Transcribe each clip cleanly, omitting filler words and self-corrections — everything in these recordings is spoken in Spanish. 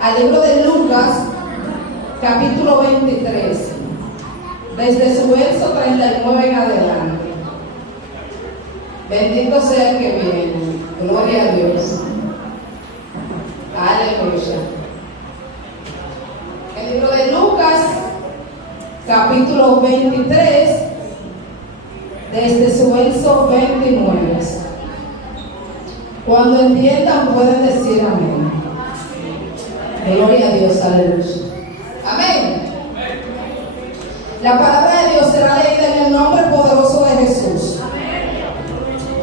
al libro de Lucas, capítulo 23, desde su verso 39 en adelante. Bendito sea el que viene. Gloria a Dios. Aleluya. El libro de Lucas, capítulo 23, desde su verso 29. Cuando entiendan pueden decir amén. Gloria a Dios, aleluya. Amén. La palabra de Dios será leída en el nombre poderoso de Jesús.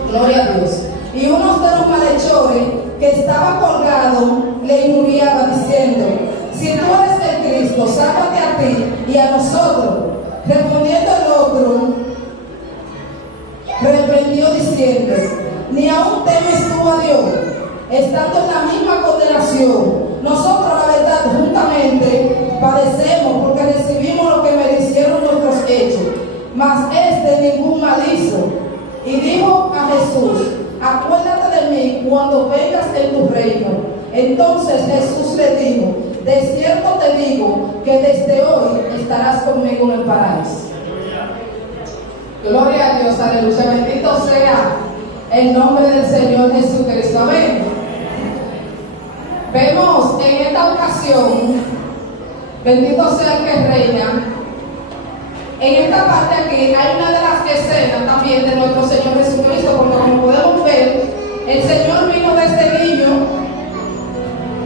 Gloria a Dios. Y uno de los malhechores que estaba colgado le injuriaba diciendo: si tú eres el Cristo, sálvate a ti y a nosotros. Respondiendo el otro, reprendió diciendo: ni aún temes tú a Dios, estando en la misma condenación. Nosotros, la verdad, juntamente padecemos porque recibimos lo que merecieron nuestros hechos, mas ningún mal hizo. Y dijo a Jesús: acuérdate de mí cuando vengas en tu reino. Entonces Jesús le dijo: de cierto te digo que desde hoy estarás conmigo en el paraíso. Gloria a Dios, aleluya. Bendito sea el nombre del Señor Jesucristo. Amén. Vemos en esta ocasión, bendito sea el que reina. En esta parte aquí hay una de las escenas también de nuestro Señor Jesucristo, porque como podemos ver, el Señor vino desde niño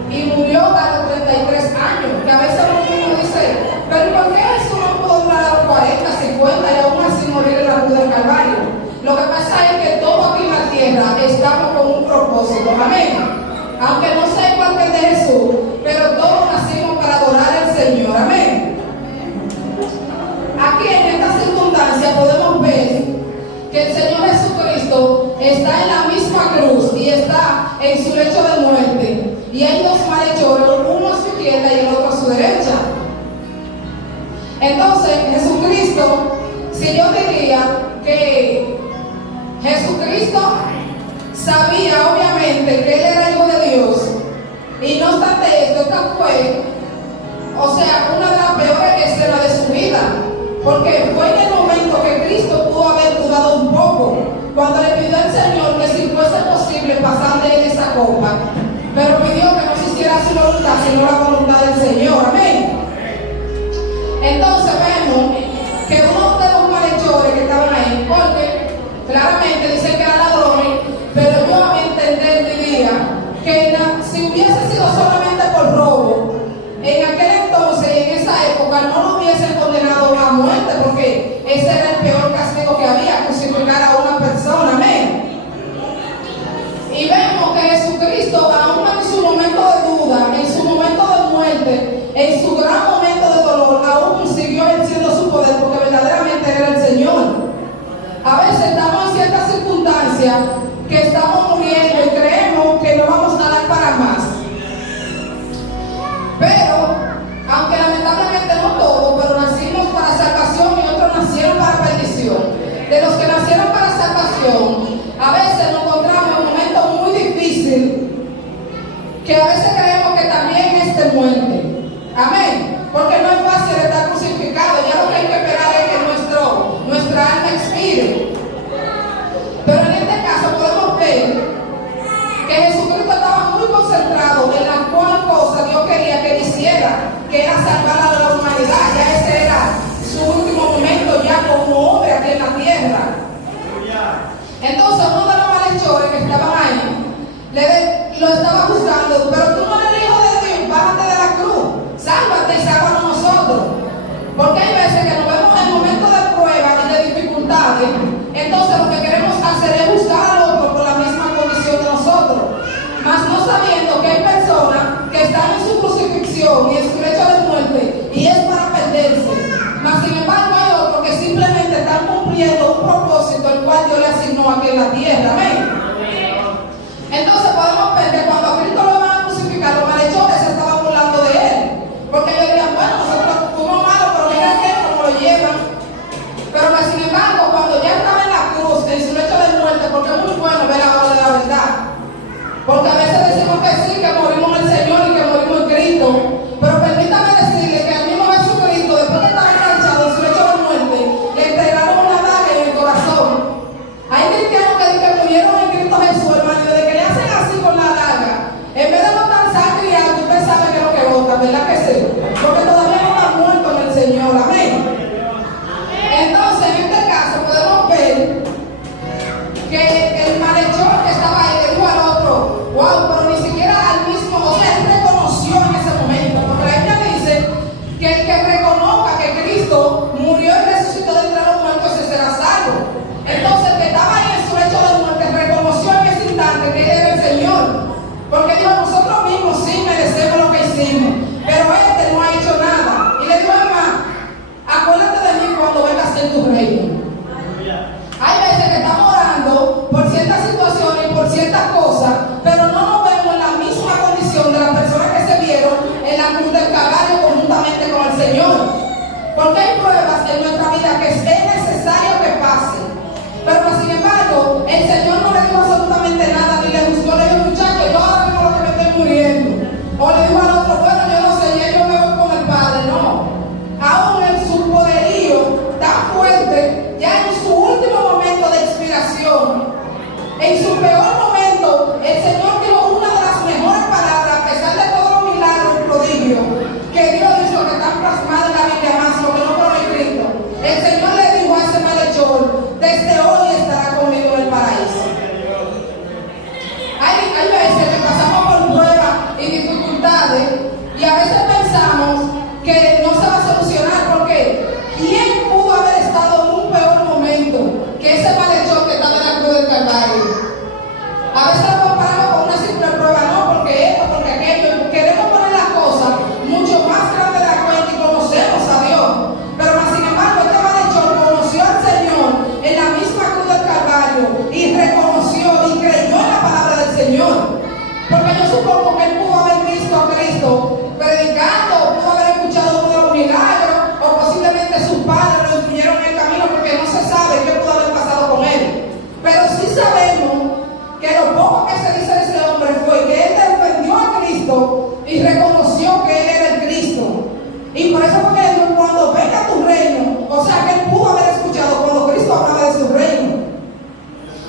y murió a los 33 años, que a veces uno dice: pero ¿por qué Jesús no pudo durar a los 40, 50 y aún así morir en la cruz del Calvario? Lo que pasa es que todo aquí en la tierra estamos con un propósito. Amén. Aunque no sea igual que el de Jesús, pero todos nacimos para adorar al Señor. Amén. Aquí en esta circunstancia podemos ver que el Señor Jesucristo está en la misma cruz y está en su lecho de muerte, y hay dos malhechores, uno a su izquierda y el otro a su derecha. Entonces Jesucristo, si yo diría que Jesucristo sabía obviamente que Él era hijo de Dios, y no obstante esto, esta fue, una de las peores escenas de su vida, porque fue en el momento que Cristo pudo haber dudado un poco, cuando le pidió al Señor que si fuese posible pasar de Él esa copa, pero pidió que no se hiciera su voluntad sino la voluntad del Señor. Amén. Entonces vemos que uno de los malhechores que estaban ahí, porque claramente dice que eran ladrones, pero yo a mi entender diría que si hubiese sido solamente por robo, en aquel entonces y en esa época no lo hubiesen condenado a muerte, porque ese era el peor castigo que había, crucificar a una persona. Amén. Y vemos que Jesucristo, aún en su momento de duda, en su momento de muerte, en su gran momento de dolor, aún siguió ejerciendo su poder, porque verdaderamente era el Señor. A veces estamos en ciertas circunstancias que estamos muriendo y creemos que no vamos a dar para más. Pero, aunque lamentablemente no todos, pero nacimos para salvación y otros nacieron para perdición. De los que nacieron para salvación, a veces nos encontramos en un momento muy difícil, que a veces creemos que también es de muerte. Amén. Porque no es fácil estar crucificado. Ya lo que hay que esperar es que nuestra alma expire. Pero en este caso podemos ver que Jesucristo estaba muy concentrado en la cual cosa Dios quería que él hiciera, que era salvar a la humanidad. Ya ese era su último momento ya como hombre aquí en la tierra. Entonces uno de los malhechores que estaban ahí lo estaba buscando: pero tú no eres hijo de Dios, bájate de la cruz, sálvate y sálvanos nosotros. Porque hay veces que nos vemos en momentos de prueba y de dificultades, entonces lo que queremos hacer es buscar al otro por la misma condición de nosotros, mas no sabiendo que hay personas que están en su crucifixión y en su lecho de muerte y es para perderse, mas sin embargo hay otros que simplemente están cumpliendo un propósito el cual Dios le asignó aquí en la tierra. Amén. Entonces podemos ver que cuando a Cristo lo van a crucificar, la cruz del Calvario conjuntamente con el Señor. Porque hay pruebas en nuestra vida que es necesario que pasen. Pero sin embargo, el Señor no le dijo absolutamente nada, ni le juzgó, le dijo, muchacho, yo ahora mismo lo que me estoy muriendo. O le dijo al otro, bueno, yo no sé, ya yo me voy con el Padre. No. Aún en su poderío tan fuerte, ya en su último momento de expiración, en su peor momento, el Señor dijo una de las mejores palabras, a pesar de todos los milagros y prodigios que Dios hizo, que están plasmados en la Biblia, más lo que no fueron escritos. El Señor le dijo a ese malhechor, desde hoy estará conmigo en el paraíso. Hay veces que pasamos por pruebas y dificultades y a veces pensamos que no se va a solucionar, porque ¿quién pudo haber estado en un peor momento que ese malhechor que estaba en la cruz del Calvario? A veces lo comparamos con una simple prueba, no, porque esto, porque aquello, queremos poner las cosas mucho más grandes de la cuenta y conocemos a Dios. Pero más sin embargo, este malhechor conoció al Señor en la misma cruz del Calvario y reconoció y creyó en la palabra del Señor. Porque yo supongo que él pudo haber visto a Cristo predicando, pudo haber escuchado uno de los milagros, o posiblemente sus padres lo instruyeron en el camino, porque no se sabe qué pudo haber pasado con él. Pero sí sabemos que lo poco que se dice de ese hombre fue que él defendió a Cristo y reconoció que él era el Cristo. Y por eso fue que él dijo, cuando venga tu reino, o sea que él pudo haber escuchado cuando Cristo hablaba de su reino.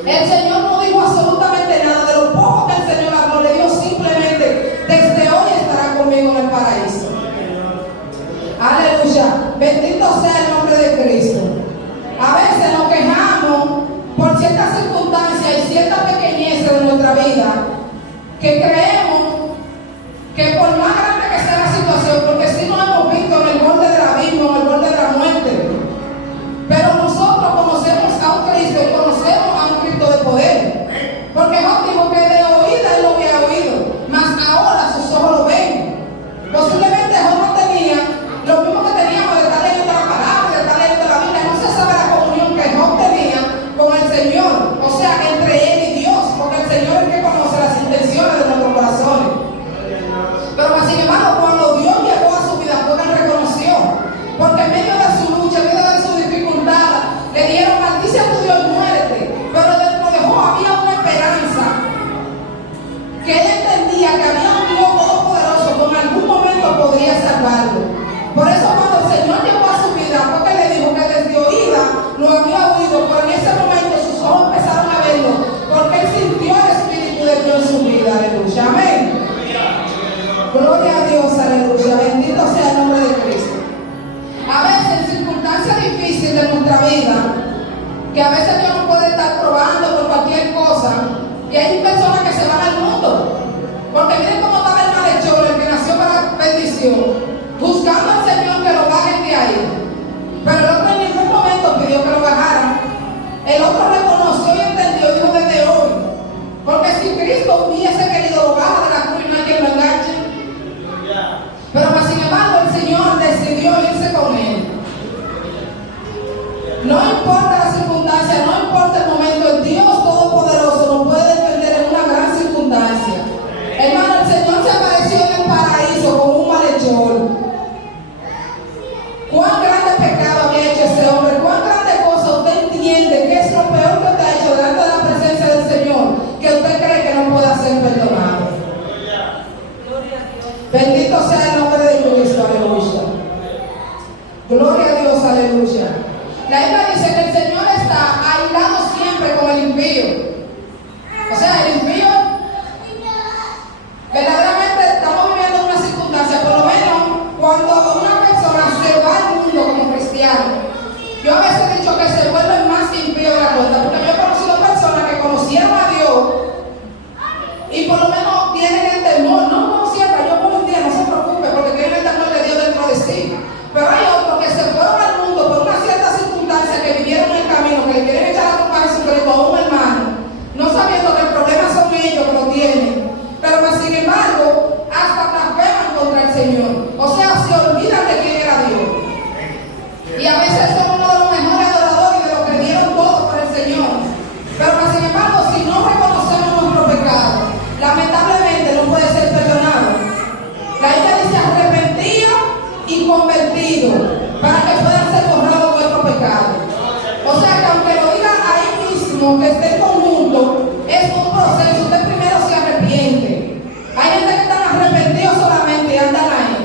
El Señor no dijo absolutamente nada de lo poco que el Señor habló, le dijo simplemente, desde hoy estará conmigo en el paraíso. Aleluya, bendito sea el nombre de Cristo. A veces nos quejamos por ciertas circunstancias y ciertas pequeñeces de nuestra vida, que creemos que por más grande que sea la situación, porque si nos hemos visto en el borde del abismo, en el borde de la muerte, pero nosotros conocemos a un Cristo y conocemos a un Cristo de poder, porque Job dijo que de oída él lo había oído, mas ahora sus ojos lo ven. Posiblemente Job no tenía lo mismo que teníamos de estar leyendo la palabra, de estar leyendo la Biblia, no se sabe la comunión que Job tenía con el Señor, o sea, entre él y Dios, porque el Señor es el que conoce las intenciones de nuestros corazones. Pero sin embargo, cuando Dios llegó a su vida, fue que él reconoció, porque en medio de su lucha, en medio de su dificultad, le dieron, maldice a tu Dios y muérete, pero dentro de Job había una esperanza, que él entendía que había un Dios todopoderoso que en algún momento podría salvarlo. Por eso cuando el Señor llegó a su vida, fue que le dijo que desde oída lo había oído, pero en ese momento sus ojos empezaron a verlo, porque él sintió el Espíritu de Dios en su vida. Aleluya, amén. Gloria a Dios, aleluya, bendito sea el nombre de Cristo. A veces en circunstancias difíciles de nuestra vida, que a veces Dios nos puede estar probando por cualquier cosa, y hay personas que se van al mundo, porque miren cómo estaba el malhechor, el que nació para bendición, buscando al Señor que lo bajen de ahí. Pero el otro en ningún momento pidió que lo bajaran. El otro reconoció y entendió y dijo desde hoy, porque si Cristo hubiese querido lo baja de la cruz y no hay quien lo enganche. Pero sin embargo el Señor decidió irse con él. No importa la circunstancia, no importa el momento, el Dios Todopoderoso nos puede defender en una gran circunstancia. Hermano, el Señor se apareció en el paraíso como un malhechor. ¿Cuán grande pecado había hecho ese hombre? ¿Cuán grande cosa usted entiende que es lo peor que usted ha hecho delante de la presencia del Señor, que usted cree que no pueda ser perdonado? Bendito sea el nombre de Cristo, aleluya. Gloria a Dios, aleluya. La Biblia dice que el Señor está aislado siempre con el impío. O sea, el impío, verdaderamente estamos viviendo una circunstancia, por lo menos cuando una persona se va al mundo como cristiano. Yo a veces he dicho que se vuelven más impíos de la cuenta, porque yo he conocido personas que conocieron a Dios y por lo menos tienen el temor, no siempre, yo por un día, no se preocupe, porque tienen el temor de Dios dentro de sí. Pero hay otros que se fueron al mundo por una cierta circunstancia que vivieron en el camino, que le quieren echar la culpa a Jesucristo a un hermano, no sabiendo que el problema son ellos que lo tienen. Pero sin embargo, hasta blasfeman contra el Señor. O sea, se olvidan de quién era Dios. Y a veces son uno de los mejores adoradores y de los que dieron todo por el Señor. Pero sin embargo, si no reconocemos nuestro pecado, lamentablemente no puede ser perdonado. La Biblia dice arrepentirse convertido para que puedan ser borrados nuestros pecados. O sea que aunque lo diga ahí mismo, que esté en conjunto, es un proceso. Usted primero se arrepiente. Hay gente que están arrepentidos solamente y andan ahí.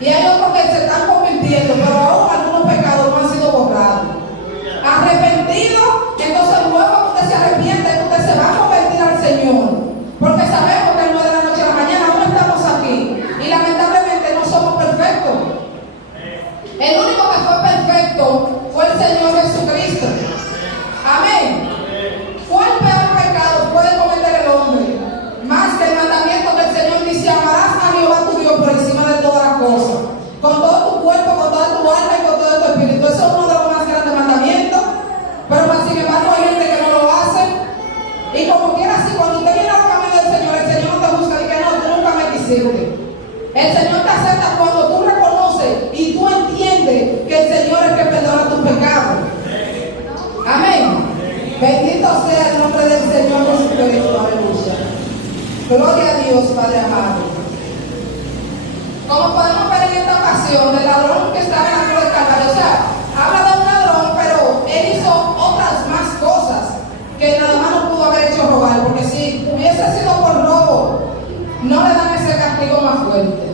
Y hay otros que se están convirtiendo, pero aún algunos pecados no han sido borrados. Arrepentido, entonces luego que usted se arrepiente, usted se va a convertir al Señor. Porque sabemos que no es de la noche a la mañana, aún estamos aquí. Y lamentablemente no somos perfectos. El único que fue perfecto fue el Señor Jesucristo. Amén. ¿Cuál peor pecado puede cometer el hombre? Más que el mandamiento que el Señor dice: amarás a Jehová tu Dios por encima de todas las cosas, con todo tu cuerpo, con toda tu alma y con todo tu espíritu. Eso es uno de los más grandes mandamientos. Pero más sin embargo hay gente que no lo hace. Y como quiera, así cuando usted viene al camino del Señor, el Señor no te busca y que no, tú nunca me quisiste. El Señor te acepta cuando tú reconoces y tú entiendes que el Señor es el que perdona tus pecados. Amén. Bendito sea el nombre del Señor Jesucristo. Aleluya. Gloria a Dios, Padre amado. Como podemos ver en esta ocasión, el ladrón que estaba en la cruz del Calvario, o sea, habla de un ladrón, pero él hizo otras más cosas que nada más no pudo haber hecho robar, porque si hubiese sido por robo, no le dan ese castigo más fuerte.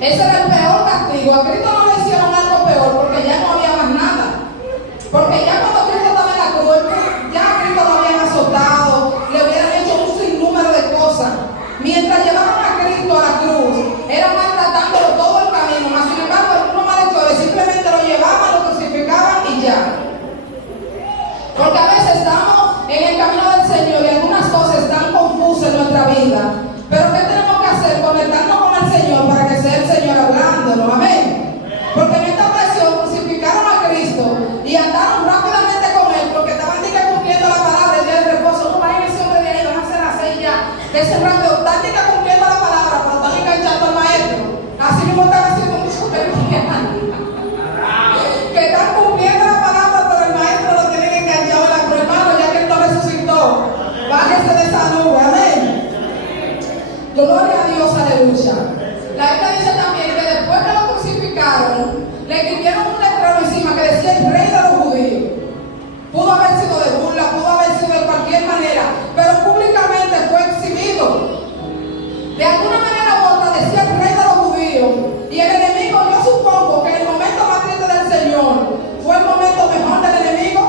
Ese era el peor castigo. A Cristo no le hicieron algo peor porque ya no había más nada. Porque ya cuando Cristo estaba en la cruz, ya a Cristo lo habían azotado, le hubieran hecho un sinnúmero de cosas. Mientras llevaban a Cristo a la cruz, era maltratándolo todo el camino. Mas sin embargo, algunos malhechores simplemente lo llevaban, lo crucificaban y ya. Porque a veces estamos en el camino del Señor y algunas cosas están confusas en nuestra vida. Pero ¿qué tenemos que hacer? Conectarnos con el Señor para que sea el Señor hablándonos. Amén. Porque en esta ocasión crucificaron a Cristo y andaron rápidamente con Él porque estaban cumpliendo la palabra el día del reposo. No vayan ese hombre de ahí, van a hacer las 6 ya. De ese rápido, están cumpliendo la palabra, pero están enganchando al maestro. Así mismo están haciendo muchos cristianos. Que están cumpliendo la palabra, pero el maestro lo tienen enganchado en la cruz. Hermano, ya que Cristo resucitó, bájese de esa nube. Amén. Gloria a Dios, aleluya. La Biblia dice también que después que lo crucificaron, le escribieron un letrero encima que decía el rey de los judíos. Pudo haber sido de burla, pudo haber sido de cualquier manera, pero públicamente fue exhibido. De alguna manera u otra decía el rey de los judíos. Y el enemigo, yo supongo que en el momento más triste del Señor fue el momento mejor del enemigo.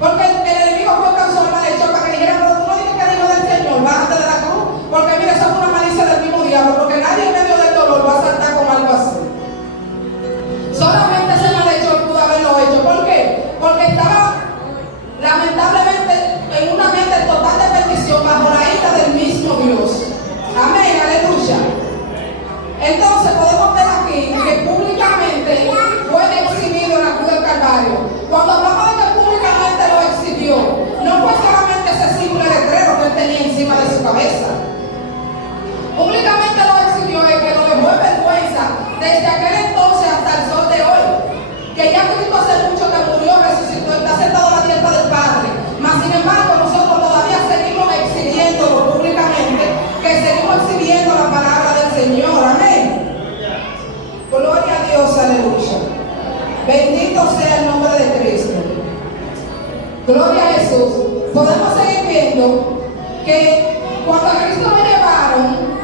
Porque el enemigo fue causó el malhechor para que dijeran: pero tú no dices que el hijo del Señor, bájate de la cruz. Porque mira, eso fue una malicia del mismo diablo, porque nadie en medio del dolor va a saltar con algo así. Solamente ese malhechor pudo haberlo hecho. ¿Por qué? Porque estaba lamentablemente en un ambiente total de perdición bajo la ira del mismo Dios. Amén, aleluya. Entonces podemos ver aquí que públicamente fue exhibido en la cruz del Calvario. Cuando hablamos de que públicamente lo exhibió, no fue solamente ese simple letrero que él tenía encima de su cabeza. Públicamente lo exhibió y que lo dejó en vergüenza desde aquel entonces hasta el sol de hoy. Que ya Cristo hace mucho que murió, resucitó, está sentado a la diestra del Padre. Mas sin embargo, nosotros todavía seguimos exhibiéndolo públicamente, que seguimos exhibiendo la palabra del Señor. Amén. Gloria a Dios, aleluya. Bendito sea el nombre de Cristo. Gloria a Jesús. Podemos seguir viendo que cuando a Cristo lo llevaron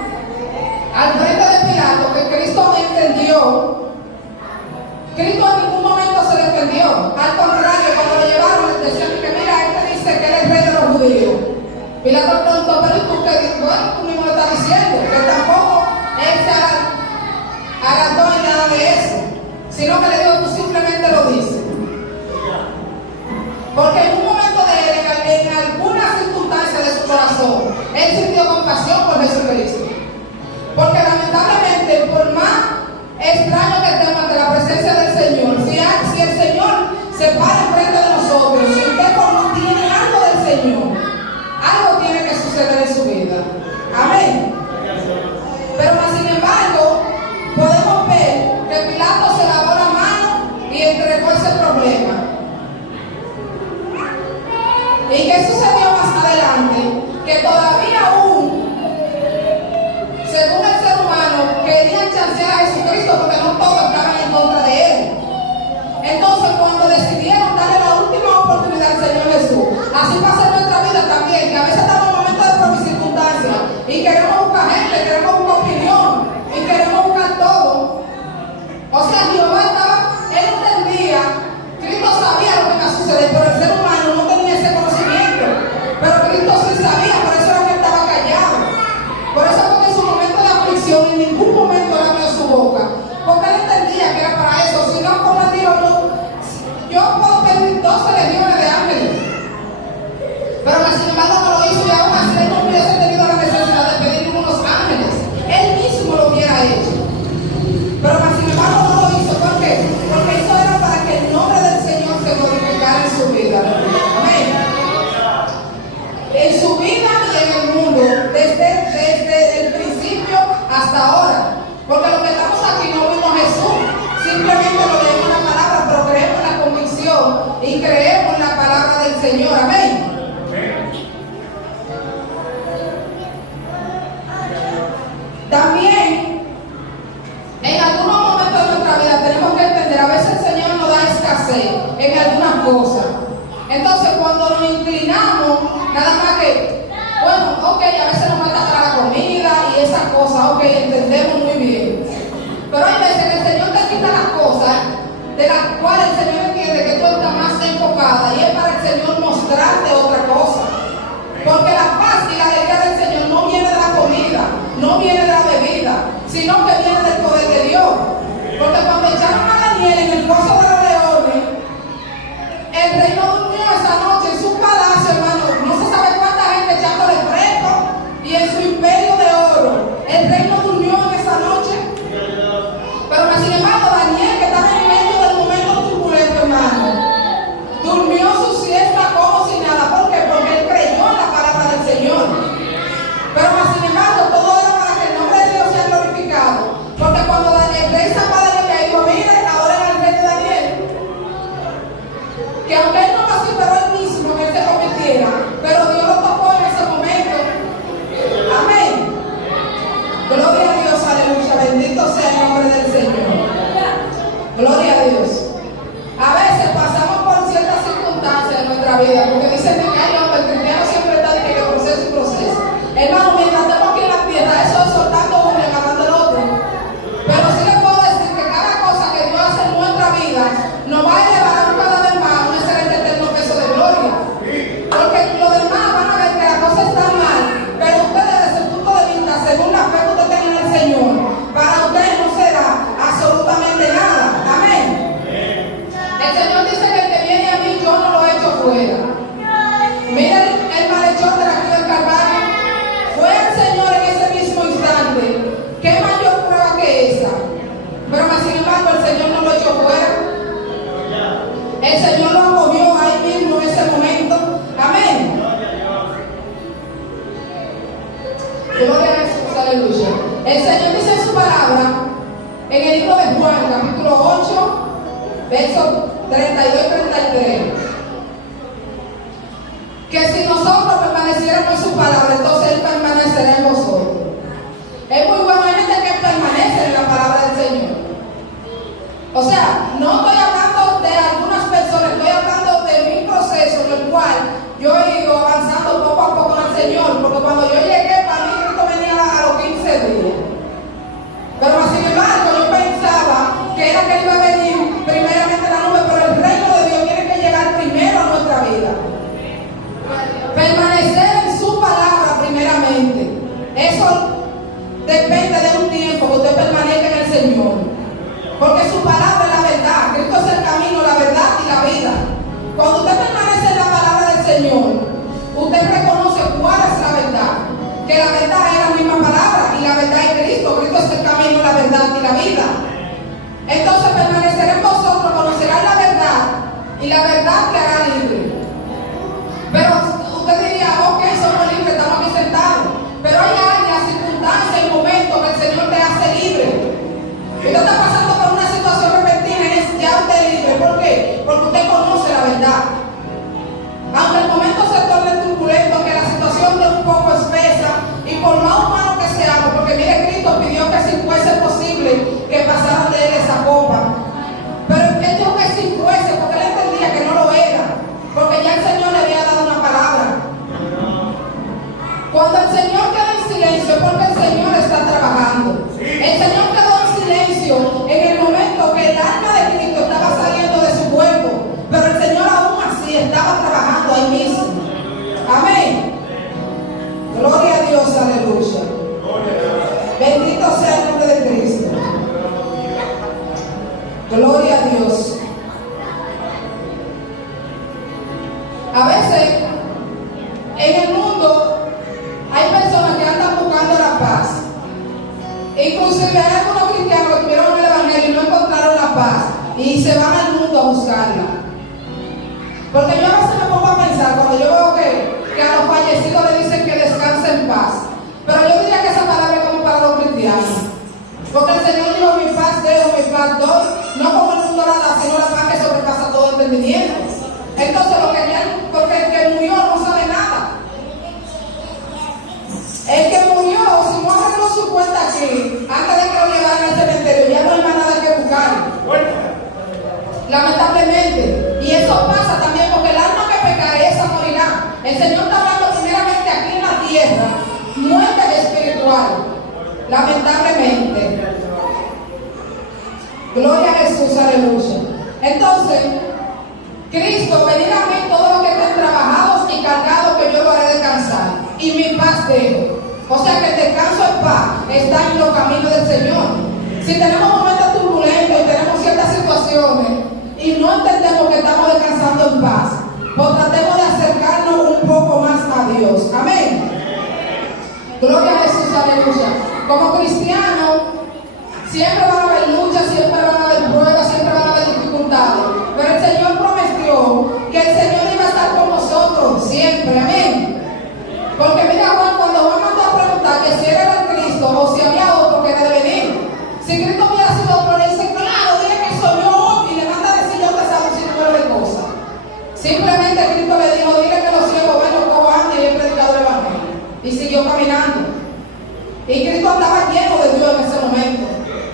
al frente de Pilato, que Cristo entendió, Cristo en ningún momento se defendió. Al contrario, cuando lo llevaron, les decían que mira, este dice que él es rey de los judíos. Pilato preguntó: pero ¿y tú qué dices? Bueno, tú mismo lo estás diciendo, que tampoco él se agradó en nada de eso, sino que le dijo: tú simplemente lo dices. Porque en un momento de él, en alguna circunstancia de su corazón, él sintió compasión por Jesucristo. Porque lamentablemente, por más extraño que estemos ante la presencia del Señor, si el Señor se para enfrente de nosotros, si usted no tiene algo del Señor, algo tiene que suceder en su vida. Amén. Pero más sin embargo, podemos ver que Pilato se lavó la mano y entregó ese problema. ¿Y qué sucedió más adelante? Que todavía aún, según el ser humano, querían chancear a Jesucristo Ok, entendemos muy bien. Pero hay veces que el Señor te quita las cosas de las cuales el Señor entiende que tú estás más enfocada, y es para el Señor mostrarte otra cosa. Porque la paz y la alegría del Señor no viene de la comida, no viene de la bebida, sino que viene del poder de Dios. Porque cuando echaron a Daniel en el pozo de los leones, el rey no durmió esa noche en su palacio, hermano. No se sabe cuánta gente echándole fresco y en su imperio de oro. El rey no durmió en esa noche. Pero sin embargo, Daniel, que estaba en medio del momento turbulento, hermano, durmió su siesta como si nada. ¿Por qué? Porque él creyó en la palabra del Señor. Pero sin embargo, todo era para que el nombre de Dios sea glorificado. Porque cuando el rey sacó a Daniel, que dijo, mire, ahora era el rey de Daniel, que aunque él no lo superó él mismo, que él se convirtiera, pero Dios lo tocó en ese momento. Amén. Gloria a Dios, aleluya. Bendito sea el nombre del Señor. Gloria a Dios. A veces pasamos por ciertas circunstancias en nuestra vida, porque dicen que hay hombre, el cristiano siempre está de que proceso y proceso. Hermano, mientras estamos aquí en la tierra, eso es soltando uno y agarrando el otro. Pero sí le puedo decir que cada cosa que Dios hace en nuestra vida nos va a elevar cada vez más a un excelente eterno peso de gloria. Porque los demás van a ver que la cosa está mal, pero ustedes desde su punto de vista, según la fe que usted tiene en el Señor, para ustedes no será absolutamente nada. Amén. El Señor dice que el que viene a mí yo no lo echo fuera. Miren el malhechor de la cruz del Calvario. Fue el Señor en ese mismo instante. ¿Qué mayor prueba que esa? Pero sin embargo el Señor no lo echó fuera. El Señor lo acogió ahí mismo en ese momento. Amén. Gloria a Jesús, aleluya. El Señor dice en su palabra, en el libro de Juan, capítulo 8, versos 32 y 33, que si nosotros permaneciéramos en su palabra, entonces Él permanecerá en vosotros. Es muy bueno, hay gente que permanece en la palabra del Señor. O sea, no estoy hablando de algunas personas, estoy hablando de mi proceso en el cual yo he ido avanzando poco a poco en el Señor, porque cuando yo llegué, para mí Cristo venía a los 15 días. Pero sin embargo, yo pensaba que era que Él iba a venir primeramente en la nube, pero el reino de Dios tiene que llegar primero a nuestra vida. Permanecer en su palabra primeramente. Eso depende de un tiempo que usted permanezca en el Señor. Porque su palabra es la verdad. Cristo es el camino, la verdad y la vida. Cuando usted permanece en la palabra del Señor, usted reconoce cuál es la verdad. Que la verdad es la misma palabra y la verdad es Cristo. Cristo es el camino, la verdad y la vida. Entonces permaneceré en vosotros, conocerán la verdad y la verdad te hará libre. Pero usted diría, ok, somos libres, estamos aquí sentados. Pero hay áreas, circunstancias y momentos que el Señor te hace libre. Usted está pasando por una situación repentina y ya usted es libre. ¿Por qué? Porque usted conoce la verdad. Aunque el momento se torne turbulento, que la situación esté un poco espesa, y por más humano que seamos, porque mire, Cristo pidió que si fuese posible que pasaran de él esa copa. Pero él dijo que si fuese, porque él entendía que no lo era, porque ya el Señor le había dado una palabra. Cuando el Señor queda en silencio, es porque el Señor está trabajando. El Señor quedó en silencio en el momento que el alma de Cristo estaba saliendo de su cuerpo, pero el Señor aún así estaba trabajando ahí mismo. Amén. Gloria a Dios, aleluya. Bendito sea el nombre de Cristo. Gloria a Dios. A veces en el mundo hay personas que andan buscando la paz. Inclusive hay algunos cristianos que vieron el evangelio y no encontraron la paz y se van al mundo a buscarla. Porque yo a veces me pongo a pensar, cuando yo veo que a los fallecidos le dicen que descansen en paz, pero yo diría que esa palabra es como para los cristianos. Porque el Señor dijo, mi paz dejo, mi paz doy, no como el mundo la da, sino la paz que sobrepasa todo entendimiento. Entonces porque el que murió no sabe nada. El que murió, si no arregló su cuenta aquí, antes de que lo llevaran al cementerio, ya no hay más nada que buscar. Lamentablemente. Y eso pasa también porque el alma que pecare, esa morirá. El Señor está hablando primeramente aquí en la tierra, muerte espiritual. lamentablemente. Gloria a Jesús, aleluya. Entonces, Cristo, venid a mí todos los que estén trabajados y cargados, que yo lo haré descansar, y mi paz dejo. O sea que el descanso en paz está en los caminos del Señor. Si tenemos momentos turbulentos y tenemos ciertas situaciones y no entendemos que estamos descansando en paz, pues tratemos de acercarnos un poco más a Dios. Amén. Gloria a Jesús, aleluya. Como cristianos, siempre van a haber luchas, siempre van a haber pruebas, siempre van a haber dificultades. Pero el Señor prometió que el Señor iba a estar con nosotros siempre. Amén. Porque mira, Juan, cuando Juan mandó a preguntar que si era el Cristo o si había otro que debe venir. Si Cristo hubiera sido otro, le dice, claro, dile que soy yo, y le manda a decir, yo te salvo sin número de cosas. Simplemente Cristo le dijo, dile que los ciegos ven, los cojos andan y el predicador del evangelio. Y siguió caminando. Y Cristo andaba lleno de Dios en ese momento.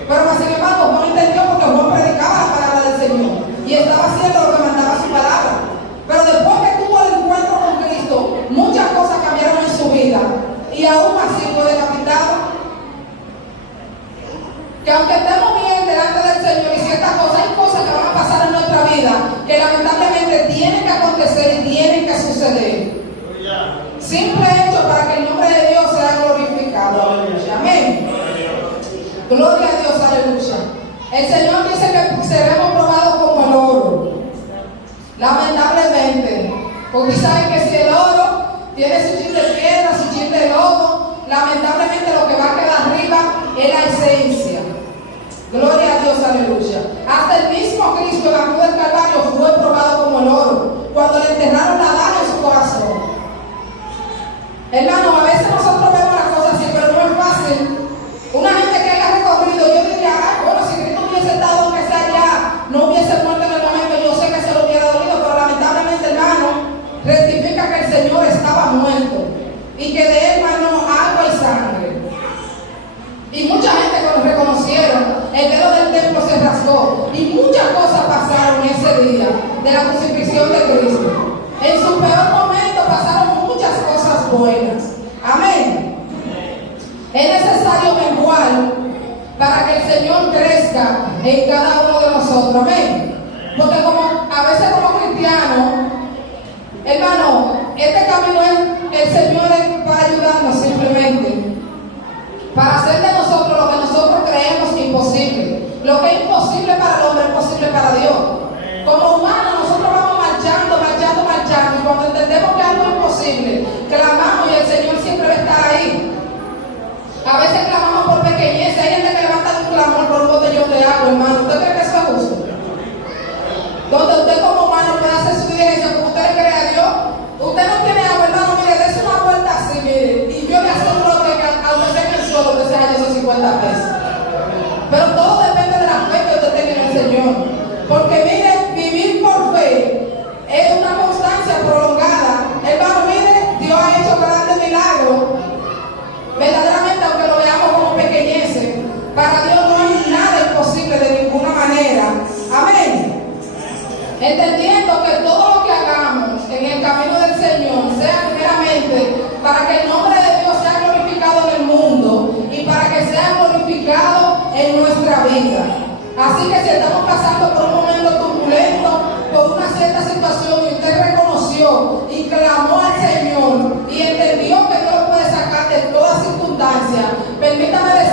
Pero sin embargo, Juan entendió porque Juan predicaba la palabra del Señor y estaba haciendo lo que mandaba su palabra. Pero después que tuvo el encuentro con Cristo, muchas cosas cambiaron en su vida y aún así fue decapitado. Que aunque estemos bien delante del Señor y ciertas cosas, hay cosas que van a pasar en nuestra vida que lamentablemente tienen que acontecer y tienen que suceder. Simple hecho para que el nombre de Dios sea glorificado. Amén. Gloria a Dios, aleluya. El Señor dice que seremos probados como el oro. Lamentablemente, porque saben que si el oro tiene su chin de piedra, su chin de lodo, lamentablemente lo que va a quedar arriba es la esencia. Gloria a Dios, aleluya. Hasta el mismo Cristo en la cruz del Calvario fue probado como el oro, cuando le enterraron la daga en su corazón. Hermano, a veces nosotros vemos las cosas así, pero no es fácil. Una gente que haya recorrido, yo diría, bueno, si Cristo hubiese estado donde está allá, no hubiese muerto en el momento, yo sé que se lo hubiera dolido, pero lamentablemente, hermano, rectifica que el Señor estaba muerto y que de él manó agua y sangre. Y mucha gente cuando reconocieron, el velo del templo se rasgó y muchas cosas pasaron ese día de la crucifixión de Cristo. En su peor momento pasaron muchas cosas buenas. Amén. Es necesario menguar para que el Señor crezca en cada uno de nosotros. Amén. Porque como a veces como cristianos, hermano, este camino es el Señor es para ayudarnos simplemente, para hacer de nosotros lo que nosotros creemos imposible. Lo que es imposible para el hombre es posible para Dios. Como humanos nosotros vamos marchando, y cuando entendemos que algo es imposible, clamamos y el Señor siempre va a estar ahí. A veces clamamos por pequeñez. Hay gente que levanta un clamor por un botellón de agua, hermano. ¿Usted cree que eso es justo? Donde usted como humano puede hacer su diligencia como usted le cree a Dios. Usted no tiene agua, hermano, mire, dése una vuelta así, mire, y yo le aseguro que aunque esté en el suelo, usted se haya esos 50 pesos. Pero todo depende de la fe que usted tenga en el Señor. Porque mire, vivir por fe es una constancia prolongada. Hermano, mire, Dios ha hecho grandes milagros. Verdaderamente, aunque lo veamos como pequeñeces, para Dios no hay nada imposible de ninguna manera. Amén. Entendiendo que todo lo que hagamos en el camino del Señor sea primeramente para que el nombre de Dios sea glorificado en el mundo y para que sea glorificado en nuestra vida. Así que si estamos pasando por un momento turbulento, por una cierta situación y usted reconoció y clamó al Señor y entendió que Dios lo puede sacar de toda circunstancia, permítame decir